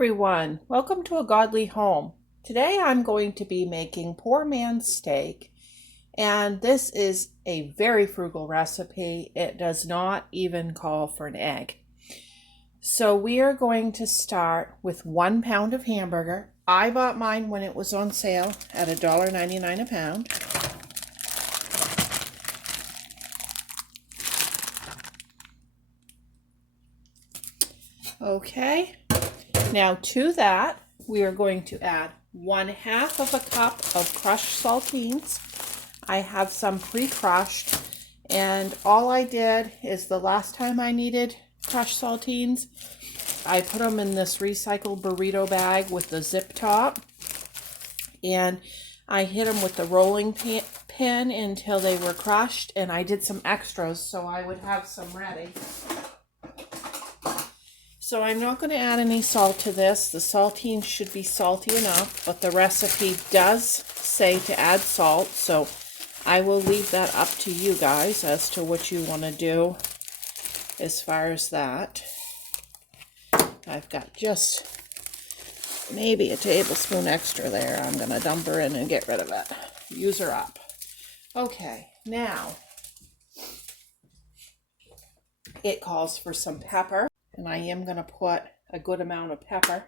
everyone, welcome to A Godly Home. Today I'm going to be making poor man's steak, and this is a very frugal recipe. It does not even call for an egg. So we are going to start with 1 pound of hamburger. I bought mine when it was on sale at $1.99 a pound. Okay. Now to that, we are going to add 1/2 of a cup of crushed saltines. I have some pre-crushed, and all I did is the last time I needed crushed saltines, I put them in this recycled burrito bag with the zip top, and I hit them with the rolling pin until they were crushed, and I did some extras so I would have some ready. So I'm not going to add any salt to this. The saltines should be salty enough, but the recipe does say to add salt, so I will leave that up to you guys as to what you want to do as far as that. I've got just maybe a tablespoon extra there. I'm going to dump her in and get rid of it. Use her up. Okay, now it calls for some pepper. And I am going to put a good amount of pepper.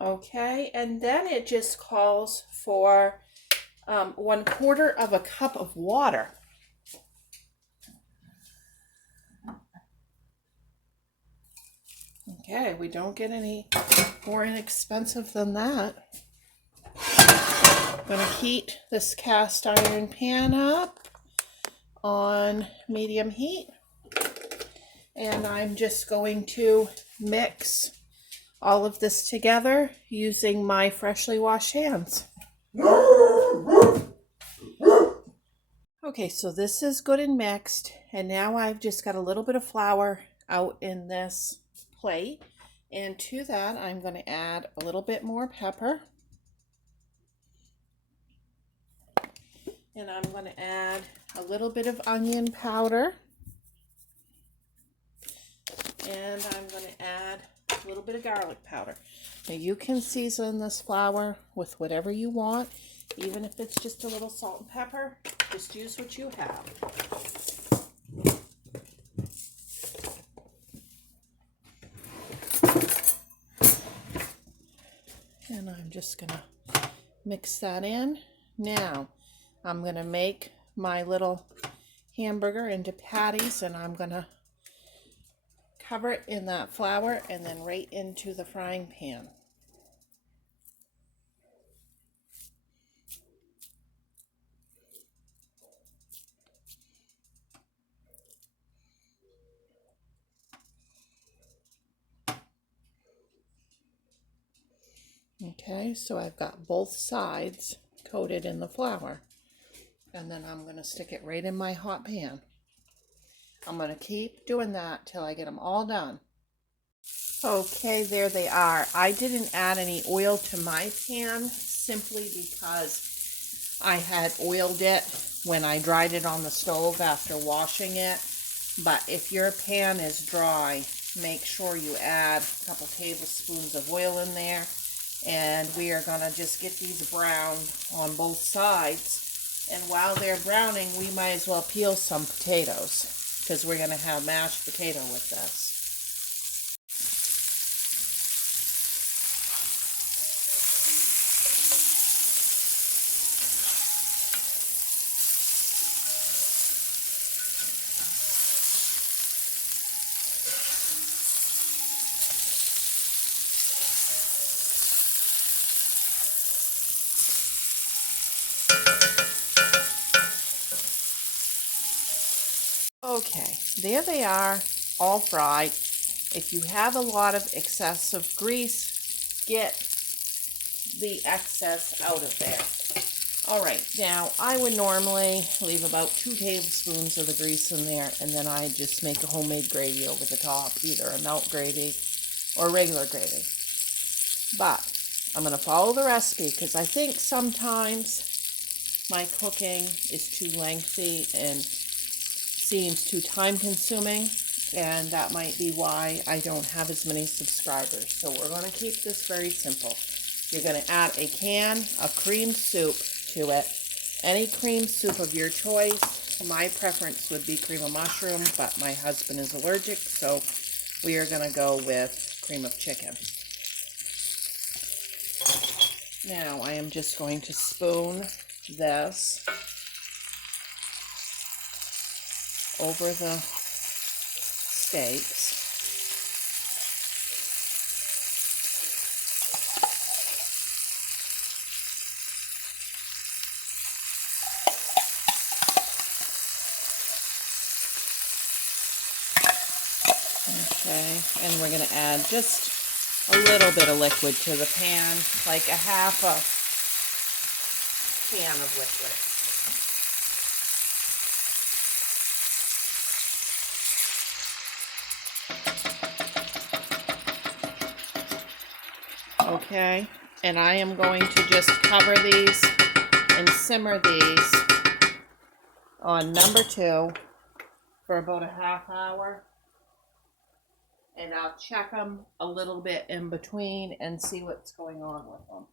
Okay, and then it just calls for 1/4 of a cup of water. Okay, we don't get any more inexpensive than that. I'm going to heat this cast iron pan up on medium heat, and I'm just going to mix all of this together using my freshly washed hands. Okay, so this is good and mixed, and now I've just got a little bit of flour out in this plate, and to that I'm going to add a little bit more pepper, and I'm going to add a little bit of onion powder, and I'm going to add a little bit of garlic powder. Now you can season this flour with whatever you want, even if it's just a little salt and pepper. Just use what you have. And I'm just going to mix that in. Now, I'm going to make my little hamburger into patties, and I'm going to cover it in that flour and then right into the frying pan. Okay, so I've got both sides coated in the flour, and then I'm going to stick it right in my hot pan. I'm going to keep doing that till I get them all done. Okay, there they are. I didn't add any oil to my pan simply because I had oiled it when I dried it on the stove after washing it. But if your pan is dry, make sure you add a couple tablespoons of oil in there. And we are going to just get these browned on both sides. And while they're browning, we might as well peel some potatoes, because we're going to have mashed potato with this. Okay, there they are, all fried. If you have a lot of excessive grease, get the excess out of there. Alright, now I would normally leave about 2 tablespoons of the grease in there, and then I just make a homemade gravy over the top, either a melt gravy or regular gravy. But I'm going to follow the recipe because I think sometimes my cooking is too lengthy and seems too time consuming, and that might be why I don't have as many subscribers. So we're going to keep this very simple. You're going to add a can of cream soup to it. Any cream soup of your choice. My preference would be cream of mushroom, but my husband is allergic, so we are going to go with cream of chicken. Now I am just going to spoon this over the steaks. Okay, and we're going to add just a little bit of liquid to the pan, like a half a can of liquid. Okay, and I am going to just cover these and simmer these on number 2 for about a half hour. And I'll check them a little bit in between and see what's going on with them.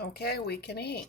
Okay, we can eat.